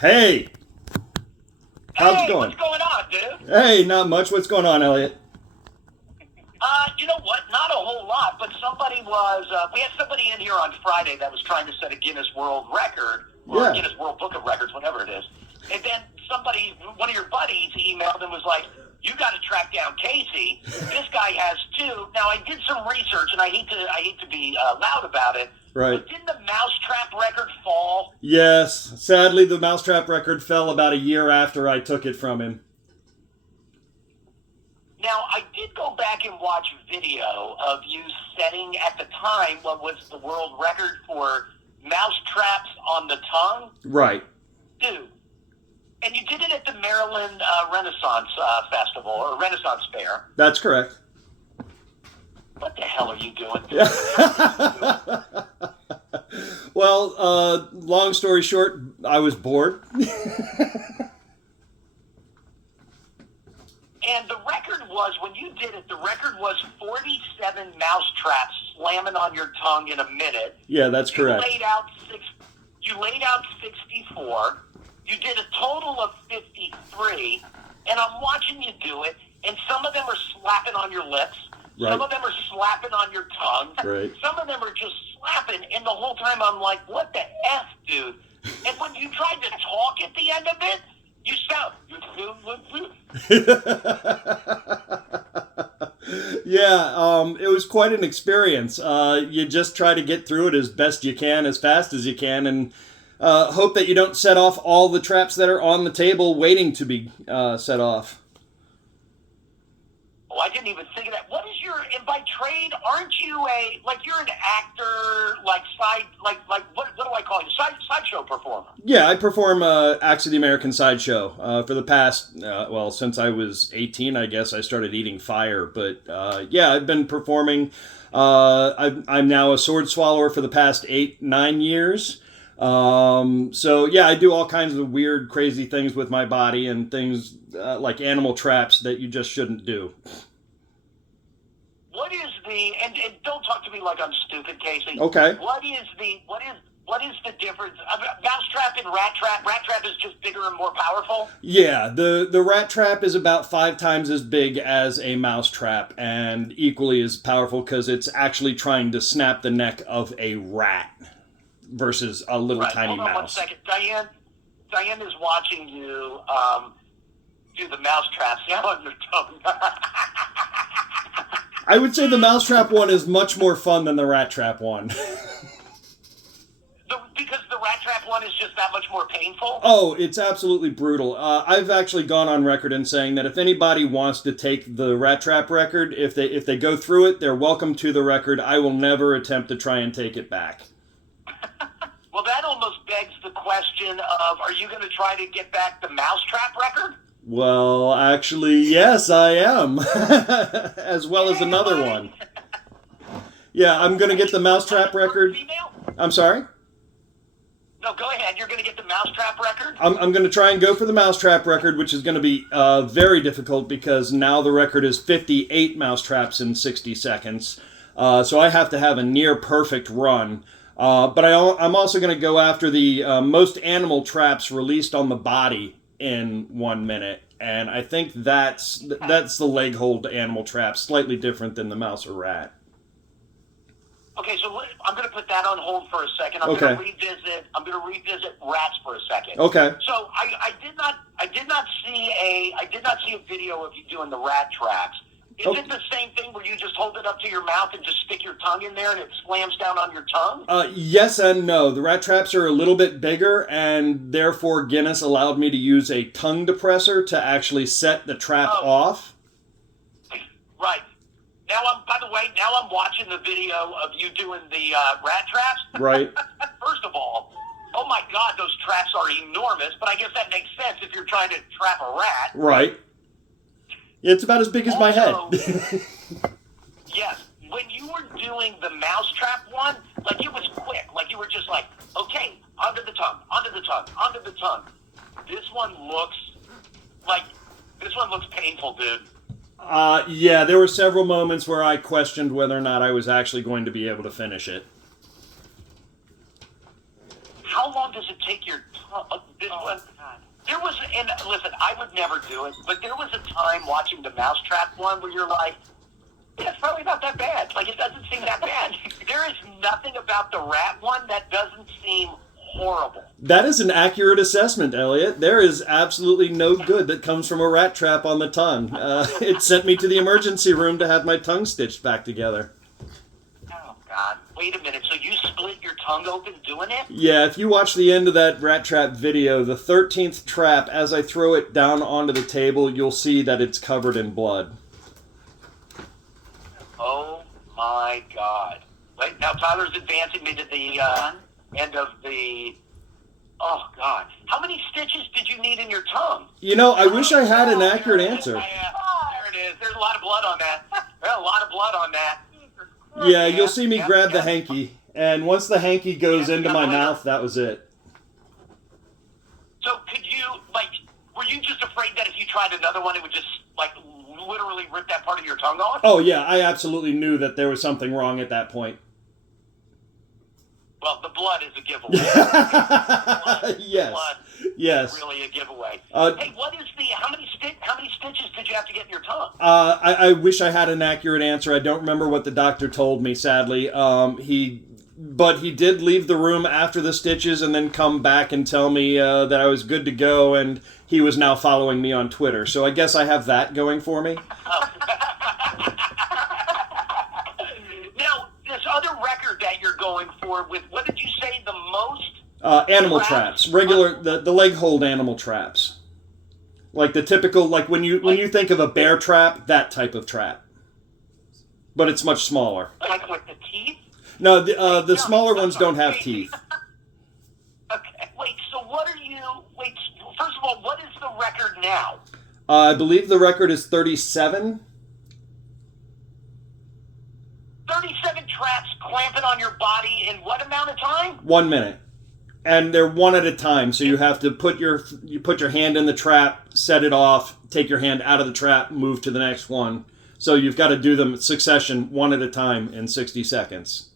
Hey, how's it Hey, going? what's going on, dude? Hey, not much. What's going on, Elliot? You know what? Not a whole lot, but we had somebody in here on Friday that was trying to set a Guinness World Record, or Yeah. Guinness World Book of Records, whatever it is. And then one of your buddies emailed and was like, you got to track down Casey. This guy has two. Now, I did some research, and I hate to be loud about it, Right. but didn't the Mousetrap record fall? Yes. Sadly, the Mousetrap record fell about a year after I took it from him. Now, I did go back and watch video of you setting, at the time, what was the world record for mouse traps on the tongue. Right. Dude. And you did it at the Maryland Renaissance Festival, or Renaissance Fair. That's correct. What the hell are you doing? Well, long story short, I was bored. And the record was, when you did it, the record was 47 mouse traps slamming on your tongue in a minute. Yeah, that's correct. You laid out 64. You did a total of 53. And I'm watching you do it, and some of them are slapping on your lips. Right. Some of them are slapping on your tongue. Right. Some of them are just slapping, and the whole time I'm like, what the F, dude? And when you tried to talk at the end of it, you sound... Yeah, it was quite an experience. You just try to get through it as best you can, as fast as you can, and hope that you don't set off all the traps that are on the table waiting to be set off. Oh, I didn't even think of that. What is your... And by trade, aren't you you're an actor, what do I call you? Sideshow performer. Yeah, I perform Acts of the American Sideshow for the past, since I was 18, I guess I started eating fire. But yeah, I've been performing. I'm now a sword swallower for the past 8-9 years. So yeah, I do all kinds of weird, crazy things with my body and things like animal traps that you just shouldn't do. What is and don't talk to me like I'm stupid, Casey. Okay. What is the difference? Mousetrap and rat trap. Rat trap is just bigger and more powerful. Yeah, the rat trap is about 5 times as big as a mouse trap and equally as powerful because it's actually trying to snap the neck of a rat versus a little tiny Hold on mouse. 1 second. Diane is watching you do the mousetrap on your tongue. I would say the mousetrap one is much more fun than the rat trap one. Because the rat trap one is just that much more painful? Oh, it's absolutely brutal. I've actually gone on record in saying that if anybody wants to take the rat trap record, if they go through it, they're welcome to the record. I will never attempt to try and take it back. Well, that almost begs the question of, are you going to try to get back the mousetrap record? Well, actually, yes, I am. As well as another one. Yeah, I'm going to get the mousetrap record. Female? I'm sorry? No, go ahead. You're going to get the mousetrap record? I'm going to try and go for the mousetrap record, which is going to be very difficult because now the record is 58 mousetraps in 60 seconds. So I have to have a near perfect run. But I'm also going to go after the most animal traps released on the body in 1 minute. And I think that's the leg hold animal trap, slightly different than the mouse or rat. Okay, so I'm going to put that on hold for a second. I'm going to revisit rats for a second. Okay. So I did not see a video of you doing the rat traps. Is it the same thing where you just hold it up to your mouth and just stick your tongue in there and it slams down on your tongue? Yes and no. The rat traps are a little bit bigger, and therefore Guinness allowed me to use a tongue depressor to actually set the trap off. Right. By the way, I'm watching the video of you doing the rat traps. Right. First of all, oh my God, those traps are enormous, but I guess that makes sense if you're trying to trap a rat. Right. It's about as big as my head. Yes. When you were doing the mousetrap one, it was quick. You were just like, okay, onto the tongue, onto the tongue, onto the tongue. This one looks painful, dude. Yeah, there were several moments where I questioned whether or not I was actually going to be able to finish it. How long does it take your tongue? This one... And listen, I would never do it, but there was a time watching the Mousetrap one where you're like, yeah, it's probably not that bad. Like, it doesn't seem that bad. There is nothing about the rat one that doesn't seem horrible. That is an accurate assessment, Elliot. There is absolutely no good that comes from a rat trap on the tongue. It sent me to the emergency room to have my tongue stitched back together. Oh, God. Wait a minute. So you split your tongue open doing it? Yeah, if you watch the end of that rat trap video, the 13th trap, as I throw it down onto the table, you'll see that it's covered in blood. Oh, my God. Wait, now Tyler's advancing me to the end of the... Oh, God. How many stitches did you need in your tongue? You know, I wish I had an accurate answer. There it is. There's a lot of blood on that. There's a lot of blood on that. Yeah, you'll see me grab the hanky. And once the hanky goes into my mouth, that was it. So could you, like, were you just afraid that if you tried another one, it would just, like, literally rip that part of your tongue off? Oh, yeah, I absolutely knew that there was something wrong at that point. Well, the blood is a giveaway. Yes. Blood Yes. is really a giveaway. Hey, how many stitches did you have to get in your tongue? I wish I had an accurate answer. I don't remember what the doctor told me, sadly. But he did leave the room after the stitches and then come back and tell me that I was good to go, and he was now following me on Twitter. So I guess I have that going for me. Now, this other record that you're going for with, what did you say, the most? Animal traps. Regular, the leg hold animal traps. Like the typical, like when you think of a bear trap, that type of trap. But it's much smaller. Like with the teeth? No, the smaller ones don't have teeth. Okay. Wait, so first of all, what is the record now? I believe the record is 37. 37 traps clamping on your body in what amount of time? 1 minute. And they're one at a time, so you have to put your hand in the trap, set it off, take your hand out of the trap, move to the next one. So you've got to do them in succession, one at a time, in 60 seconds.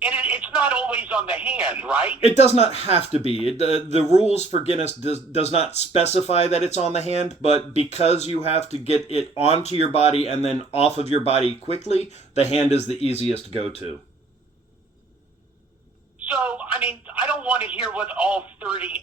And it's not always on the hand, right? It does not have to be. The rules for Guinness does not specify that it's on the hand, but because you have to get it onto your body and then off of your body quickly, the hand is the easiest go-to. So, I mean, I don't want to hear what all 38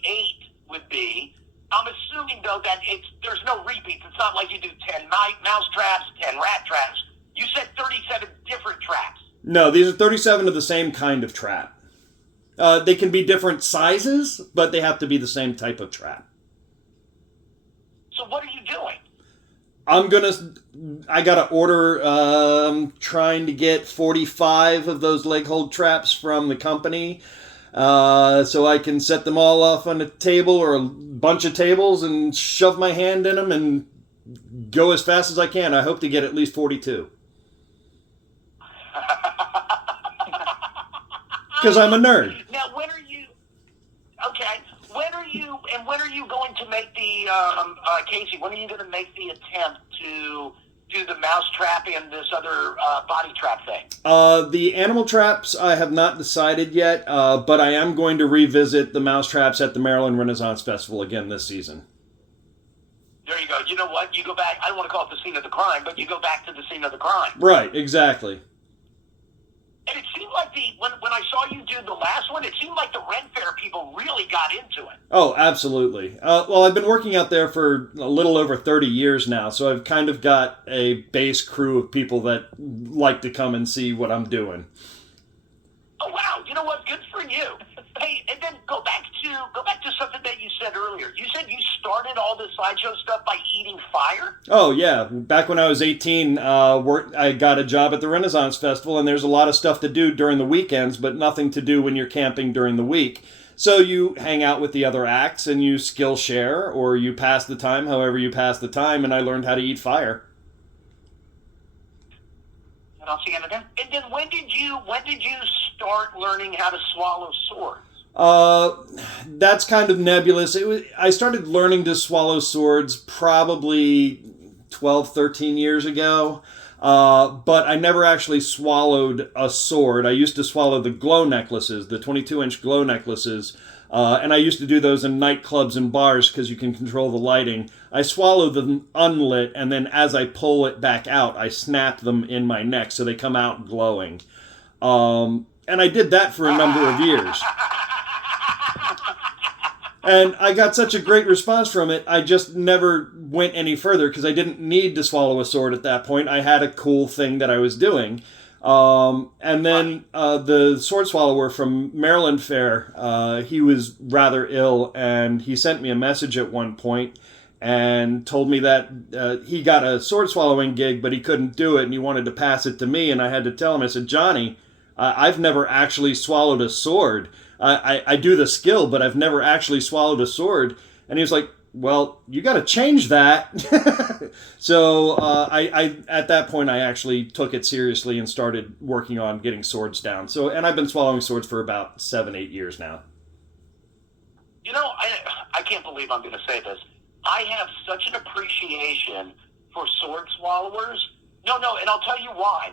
would be. I'm assuming, though, that there's no repeats. It's not like you do 10 mouse traps, 10 rat traps. You said 37 different traps. No, these are 37 of the same kind of trap. They can be different sizes, but they have to be the same type of trap. So what are you doing? I gotta order, trying to get 45 of those leg hold traps from the company, so I can set them all off on a table or a bunch of tables and shove my hand in them and go as fast as I can. I hope to get at least 42. Because I'm a nerd. Now, when are you going to make the, Casey, when are you going to make the attempt to do the mouse trap and this other body trap thing? The animal traps I have not decided yet, but I am going to revisit the mouse traps at the Maryland Renaissance Festival again this season. There you go. You know what? You go back, I don't want to call it the scene of the crime, but you go back to the scene of the crime. Right, exactly. And it seemed like when I saw you do the last one, it seemed like the Ren Fair people really got into it. Oh, absolutely. Well, I've been working out there for a little over 30 years now, so I've kind of got a base crew of people that like to come and see what I'm doing. Oh, wow. You know what? Good for you. Hey, and then go back to something that you said earlier. You said you started all this sideshow stuff by eating fire? Oh, yeah. Back when I was 18, I got a job at the Renaissance Festival, and there's a lot of stuff to do during the weekends, but nothing to do when you're camping during the week. So you hang out with the other acts, and you skill share, or you pass the time however you pass the time, and I learned how to eat fire. And then when did you start learning how to swallow swords? That's kind of nebulous. I started learning to swallow swords probably 12, 13 years ago, but I never actually swallowed a sword. I used to swallow the glow necklaces, the 22-inch glow necklaces, And I used to do those in nightclubs and bars because you can control the lighting. I swallow them unlit, and then as I pull it back out, I snap them in my neck so they come out glowing. And I did that for a number of years. And I got such a great response from it, I just never went any further because I didn't need to swallow a sword at that point. I had a cool thing that I was doing. And then the sword swallower from Maryland Fair, he was rather ill, and he sent me a message at one point and told me that he got a sword swallowing gig, but he couldn't do it, and he wanted to pass it to me. And I had to tell him, I said, Johnny, I've never actually swallowed a sword. I do the skill, but I've never actually swallowed a sword. And he was like, well, you got to change that. So I at that point, I actually took it seriously and started working on getting swords down. And I've been swallowing swords for about 7-8 years now. You know, I can't believe I'm going to say this. I have such an appreciation for sword swallowers. No, and I'll tell you why.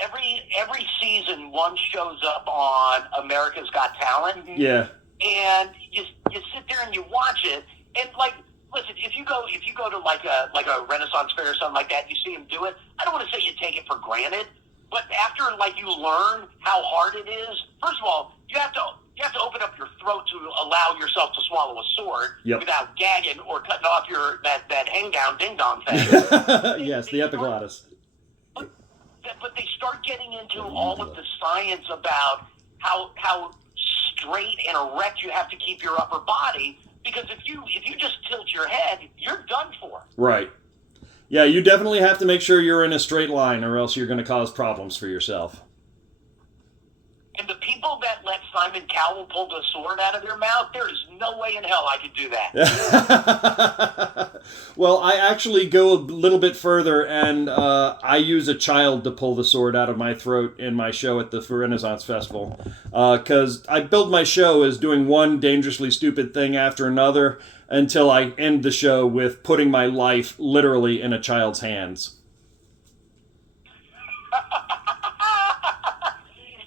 Every season, one shows up on America's Got Talent. Yeah. And you sit there and you watch it, and like, listen, if you go to like a Renaissance fair or something like that, you see them do it. I don't want to say you take it for granted, but after like you learn how hard it is. First of all, you have to open up your throat to allow yourself to swallow a sword without gagging or cutting off that hang down ding dong thing. Yes, the epiglottis. But they start getting into all of the science about how straight and erect you have to keep your upper body, because if you just tilt your head, you're done for. Right. Yeah, you definitely have to make sure you're in a straight line, or else you're going to cause problems for yourself. And the people that let Simon Cowell pull the sword out of their mouth, there is no way in hell I could do that. Well, I actually go a little bit further, and I use a child to pull the sword out of my throat in my show at the Renaissance Festival. Because I build my show as doing one dangerously stupid thing after another until I end the show with putting my life literally in a child's hands.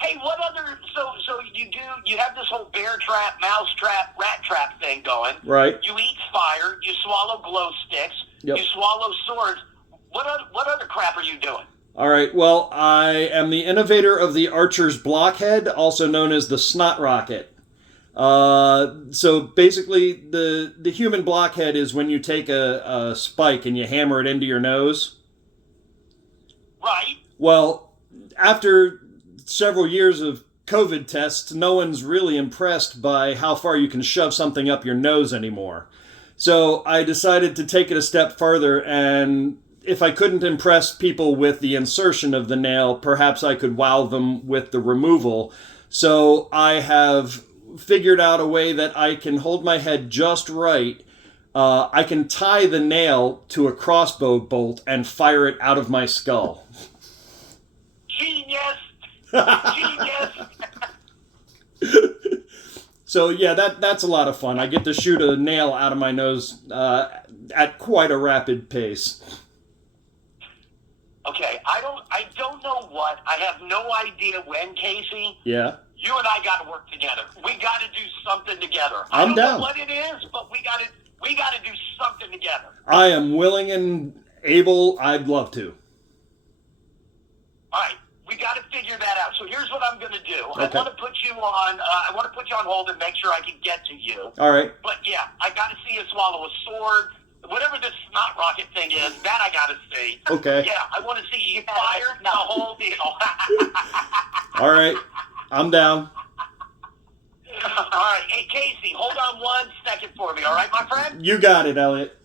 Hey, what other? So you have this whole bear trap, mouse trap, rat trap thing going. Right. You eat fire. You swallow glow sticks. Yep. You swallow swords. What other crap are you doing? All right. Well, I am the innovator of the Archer's Blockhead, also known as the Snot Rocket. So basically, the human blockhead is when you take a spike and you hammer it into your nose. Right. Well, after several years of COVID tests, no one's really impressed by how far you can shove something up your nose anymore. So I decided to take it a step further, and if I couldn't impress people with the insertion of the nail, perhaps I could wow them with the removal. So I have figured out a way that I can hold my head just right. I can tie the nail to a crossbow bolt and fire it out of my skull. Genius! Genius! So yeah, that's a lot of fun. I get to shoot a nail out of my nose at quite a rapid pace. Okay, I don't know what. I have no idea when, Casey. Yeah. You and I got to work together. We got to do something together. I'm I don't down. know what it is, but we got to do something together. I am willing and able. I'd love to. All right, we got to figure that out. So here's what I'm going to do. Okay. I want to put you on. I want to put you on hold and make sure I can get to you. All right. But yeah, I got to see you swallow a sword. Whatever this snot rocket thing is, that I got to see. Okay. Yeah, I want to see you fired. The whole deal. All right. I'm down. All right. Hey, Casey, hold on 1 second for me. All right, my friend? You got it, Elliot.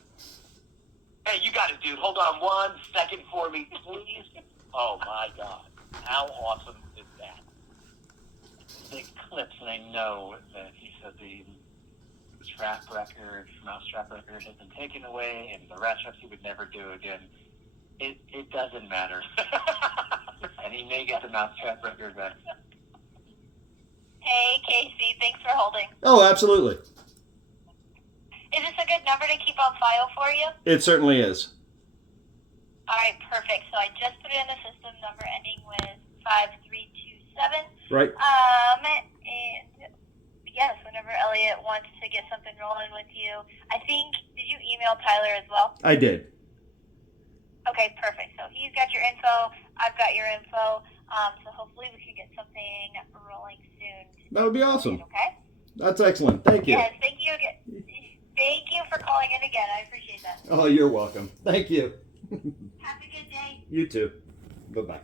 Hey, you got it, dude. Hold on 1 second for me, please. Oh, my God. How awesome is that? Big clips, and I know that he said the trap record, mouse trap record has been taken away, and the rat traps he would never do again. It doesn't matter. And he may get the mouse trap record back. Hey, Casey, thanks for holding. Oh, absolutely. Is this a good number to keep on file for you? It certainly is. All right, perfect. So I just put it in the system, number ending with 5327. Right. And Yes, whenever Elliot wants to get something rolling with you. I think, did you email Tyler as well? I did. Okay, perfect. So he's got your info. I've got your info. So hopefully we can get something rolling soon. That would be awesome. Okay? That's excellent. Thank you. Yes, thank you again. Thank you for calling in again. I appreciate that. Oh, you're welcome. Thank you. Have a good day. You too. Bye-bye.